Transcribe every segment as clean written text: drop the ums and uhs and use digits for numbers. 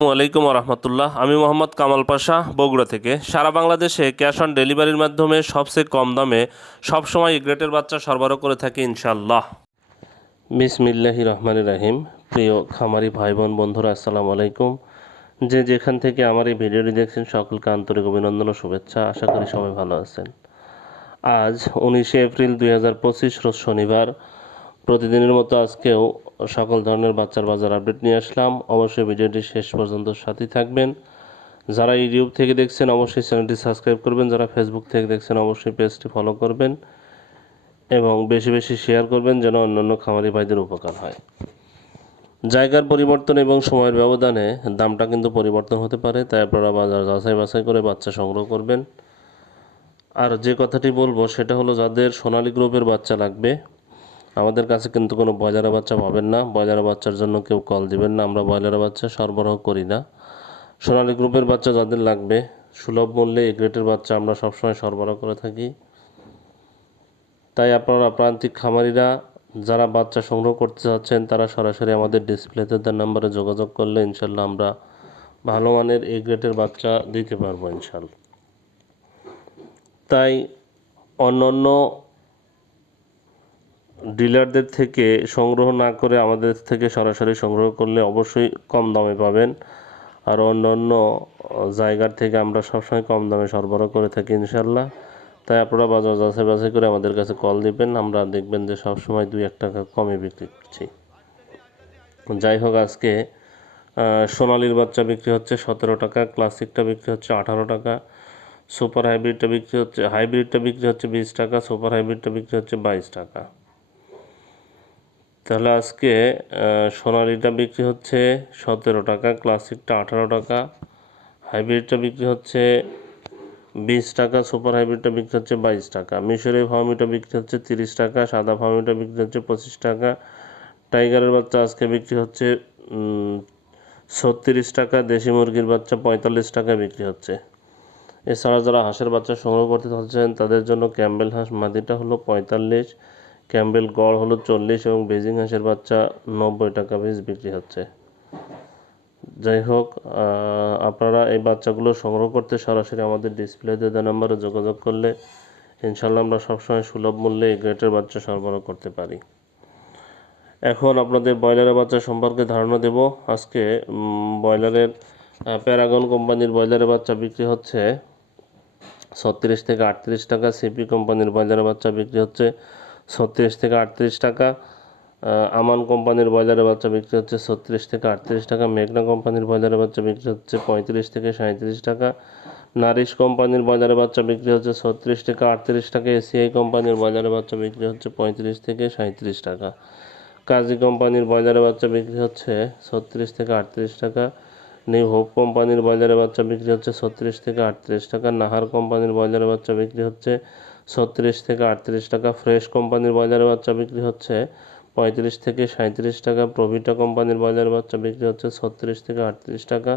আসসালামু আলাইকুম রহমতুল্লাহ। আমি মোহাম্মদ কামাল পাশা, বগুড়া থেকে। সারা বাংলাদেশে ক্যাশ অন ডেলিভারির মাধ্যমে সবচেয়ে কম দামে সবসময় গ্রেটের বাচ্চা সরবরাহ করে থাকি ইনশাল্লাহ। বিসমিল্লাহির রহমানির রাহিম। প্রিয় খামারি ভাই বোন বন্ধুরা, আসসালামু আলাইকুম। যে যেখান থেকে আমার এই ভিডিওটি দেখছেন সকলকে আন্তরিক অভিনন্দন ও শুভেচ্ছা। আশা করি সবাই ভালো আছেন। আজ 19শে এপ্রিল 2025 রোজ শনিবার। প্রতিদিনের মতো আজকেও সকল ধরনের বাচ্চার বাজার আপডেট নিয়ে আসলাম। অবশ্যই ভিডিওটি শেষ পর্যন্ত সাথেই থাকবেন। যারা ইউটিউব থেকে দেখছেন অবশ্যই চ্যানেলটি সাবস্ক্রাইব করবেন, যারা ফেসবুক থেকে দেখছেন অবশ্যই পেজটি ফলো করবেন এবং বেশি বেশি শেয়ার করবেন যেন অন্যান্য খামারি ভাইদের উপকার হয়। জায়গার পরিবর্তন এবং সময়ের ব্যবধানে দামটা কিন্তু পরিবর্তন হতে পারে, তাই আপনারা বাজার যাচাই বাছাই করে বাচ্চা সংগ্রহ করবেন। আর যে কথাটি বলবো সেটা হলো, যাদের সোনালী গ্রুপের বাচ্চা লাগবে আমাদের কাছে কিন্তু কোনো ব্রয়লারের বাচ্চা পাবেন না। ব্রয়লারের বাচ্চার জন্য কেউ কল দিবেন না, আমরা ব্রয়লারের বাচ্চা সরবরাহ করি না। সোনালী গ্রুপের বাচ্চা যাদের লাগবে সুলভ মূল্যে এ গ্রেডের বাচ্চা আমরা সবসময় সরবরাহ করে থাকি। তাই আপনারা প্রান্তিক খামারিরা যারা বাচ্চা সংগ্রহ করতে চাচ্ছেন তারা সরাসরি আমাদের ডিসপ্লেতে দেওয়া নাম্বারে যোগাযোগ করলে ইনশাল্লাহ আমরা ভালো মানের এ গ্রেডের বাচ্চা দিতে পারবো ইনশাল্লাহ। তাই অন্য ডিলারদের থেকে সংগ্রহ না করে আমাদের থেকে সরাসরি সংগ্রহ করলে অবশ্যই কম দামে পাবেন। আর অন্য জায়গার থেকে আমরা সবসময় কম দামে সরবরাহ করে থাকি ইনশাল্লাহ। তাই আপনারা বাজার যাচাই বাছাই করে আমাদের কাছে কল দিবেন, আমরা দেখবেন যে সবসময় 2-1 টাকা কমে বিক্রি করছি। যাই হোক, আজকে সোনালির বাচ্চা বিক্রি হচ্ছে 17 টাকা, ক্লাসিকটা বিক্রি হচ্ছে 18 টাকা, সুপার হাইব্রিডটা বিক্রি হচ্ছে 20 টাকা, সুপার হাইব্রিডটা বিক্রি হচ্ছে 22 টাকা। তাহলে আজকে সোনালিটা বিক্রি হচ্ছে 17 টাকা, ক্লাসিকটা 18 টাকা, হাইব্রিডটা বিক্রি হচ্ছে 20 টাকা, সুপার হাইব্রিডটা বিক্রি হচ্ছে 22 টাকা, মিশরের ফার্মিটা বিক্রি হচ্ছে 30 টাকা, সাদা ফার্মিটা বিক্রি হচ্ছে 25 টাকা, টাইগারের বাচ্চা আজকে বিক্রি হচ্ছে 36 টাকা, দেশি মুরগির বাচ্চা 45 টাকায় বিক্রি হচ্ছে। এছাড়া যারা হাঁসের বাচ্চা সংগ্রহ করতে চাচ্ছেন তাদের জন্য ক্যাম্বেল হাঁস মাদিটা হলো 45, ক্যাম্বেল গড় হলো 40 এবং বেজিং হাঁসের বাচ্চা 90 টাকা পিস বিক্রি হচ্ছে। যাই হোক, আপনারা এই বাচ্চাগুলো সংগ্রহ করতে সরাসরি আমাদের ডিসপ্লেতে দেওয়া নাম্বারে যোগাযোগ করলে ইনশাল্লাহ আমরা সবসময় সুলভ মূল্যে এই গ্রেটের বাচ্চা সরবরাহ করতে পারি। এখন আপনাদের ব্রয়লারের বাচ্চা সম্পর্কে ধারণা দেব। আজকে ব্রয়লারের প্যারাগন কোম্পানির ব্রয়লারের বাচ্চা বিক্রি হচ্ছে 36 থেকে 38 টাকা, সিপি কোম্পানির ব্রয়লারের বাচ্চা বিক্রি হচ্ছে 36 থেকে 38 টাকা, আমান কোম্পানির ব্রয়লারের বাচ্চা বিক্রি হচ্ছে 36 থেকে 38 টাকা, মেঘনা কোম্পানির ব্রয়লারের বাচ্চা বিক্রি হচ্ছে 35 থেকে 37 টাকা, নারিশ কোম্পানির ব্রয়লারের বাচ্চা বিক্রি হচ্ছে 36 থেকে 38 টাকা, এসিআই কোম্পানির ব্রয়লারের বাচ্চা বিক্রি হচ্ছে 35 থেকে 37 টাকা, কাজী কোম্পানির ব্রয়লারের বাচ্চা বিক্রি হচ্ছে 36 থেকে 38 টাকা, নিউ হোপ কোম্পানির ব্রয়লারের বাচ্চা বিক্রি হচ্ছে 36 থেকে 38 টাকা, নাহার কোম্পানির ব্রয়লারের বাচ্চা বিক্রি হচ্ছে 36 থেকে 38 টাকা, ফ্রেশ কোম্পানির ব্রয়লারের বাচ্চা বিক্রি হচ্ছে 35 থেকে 37 টাকা, প্রভিটা কোম্পানির ব্রয়লারের বাচ্চা বিক্রি হচ্ছে 36 থেকে 38 টাকা,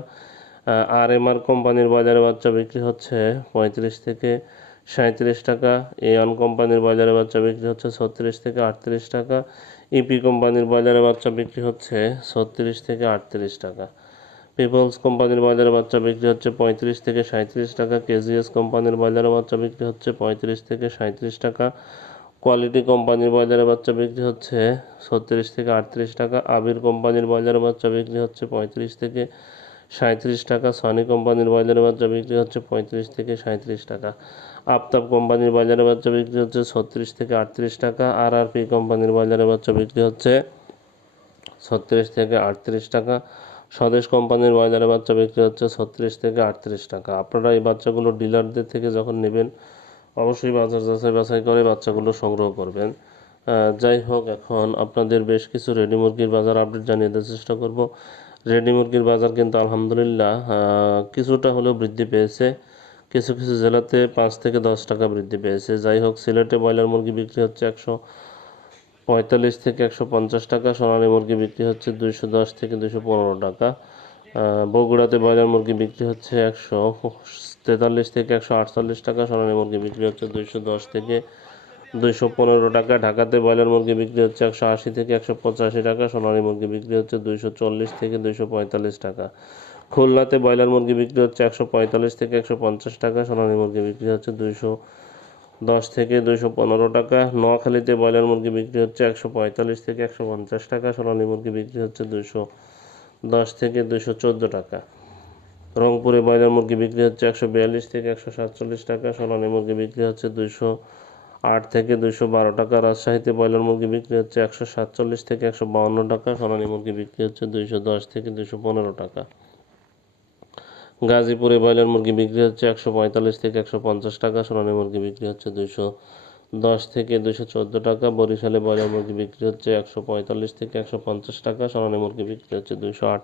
আরএমআর কোম্পানির ব্রয়লারের বাচ্চা বিক্রি হচ্ছে 35 থেকে 37 টাকা, এওয়ান কোম্পানির ব্রয়লারের বাচ্চা বিক্রি হচ্ছে 36 থেকে 38 টাকা, ইপি কোম্পানির ব্রয়লারের বাচ্চা বিক্রি হচ্ছে 36 থেকে 38 টাকা, পিপলস কোম্পানির ব্রয়লারের বাচ্চা বিক্রি হচ্ছে 35 থেকে 37 টাকা, কেজিএস কোম্পানির ব্রয়লারের বাচ্চা বিক্রি হচ্ছে 35 থেকে 37 টাকা, কোয়ালিটি কোম্পানির ব্রয়লারের বাচ্চা বিক্রি হচ্ছে 36 থেকে 38 টাকা, আবির কোম্পানির ব্রয়লারের বাচ্চা বিক্রি হচ্ছে 35 থেকে 37 টাকা, সনি কোম্পানির ব্রয়লারের বাচ্চা বিক্রি হচ্ছে 35 থেকে 37 টাকা, আফতাব কোম্পানির ব্রয়লারের বাচ্চা বিক্রি হচ্ছে 36 থেকে 38 টাকা, আরআরপি কোম্পানির ব্রয়লারের বাচ্চা বিক্রি হচ্ছে 36 থেকে 38 টাকা, স্বদেশ কোম্পানির ব্রয়লারের বাচ্চা বিক্রি হচ্ছে 36 থেকে 38 টাকা। আপনারা এই বাচ্চাগুলো ডিলারদের থেকে যখন নেবেন অবশ্যই বাজার যাচাই বাছাই করে বাচ্চাগুলো সংগ্রহ করবেন। যাই হোক, এখন আপনাদের বেশ কিছু রেডি মুরগির বাজার আপডেট জানিয়ে দেওয়ার চেষ্টা করব। রেডি মুরগির বাজার কিন্তু আলহামদুলিল্লাহ কিছুটা হলেও বৃদ্ধি পেয়েছে, কিছু কিছু জেলাতে 5 থেকে 10 টাকা বৃদ্ধি পেয়েছে। যাই হোক, সিলেটে ব্রয়লার মুরগি বিক্রি হচ্ছে 145 থেকে 150 টাকা, সোনালী মুরগি বিক্রি হচ্ছে 210 থেকে 215 টাকা, বগুড়াতে ব্রয়লার মুরগি বিক্রি হচ্ছে 143 থেকে 148 টাকা, সোনালী মুরগি বিক্রি হচ্ছে 210 থেকে 215 টাকা, ঢাকাতে ব্রয়লার মুরগি বিক্রি হচ্ছে 180 থেকে 185 টাকা, সোনালী মুরগি বিক্রি হচ্ছে 240 থেকে 245 টাকা, খুলনাতে ব্রয়লার মুরগি বিক্রি হচ্ছে 145 থেকে 150 টাকা, সোনালী মুরগি বিক্রি হচ্ছে 210 থেকে 215 টাকা। নোয়াখালীতে ব্রয়লার মুরগি বিক্রি হচ্ছে 145 থেকে 150 টাকা, সোনালী মুরগি বিক্রি হচ্ছে 210 থেকে 214 টাকা। রংপুরে ব্রয়লার মুরগি বিক্রি হচ্ছে 142 থেকে 147 টাকা, সোনালী মুরগি বিক্রি হচ্ছে 208 থেকে 212 টাকা। রাজশাহীতে ব্রয়লার মুরগি বিক্রি হচ্ছে 147 থেকে 152 টাকা, সোনালী মুরগি বিক্রি হচ্ছে 210 থেকে 215 টাকা। গাজীপুরে ব্রয়লার মুরগি বিক্রি হচ্ছে 145 থেকে 150 টাকা, সোনালী মুরগি বিক্রি হচ্ছে 210 থেকে 214 টাকা। বরিশালে ব্রয়লার মুরগি বিক্রি হচ্ছে 145 থেকে 150 টাকা, সোনালী মুরগি বিক্রি হচ্ছে 208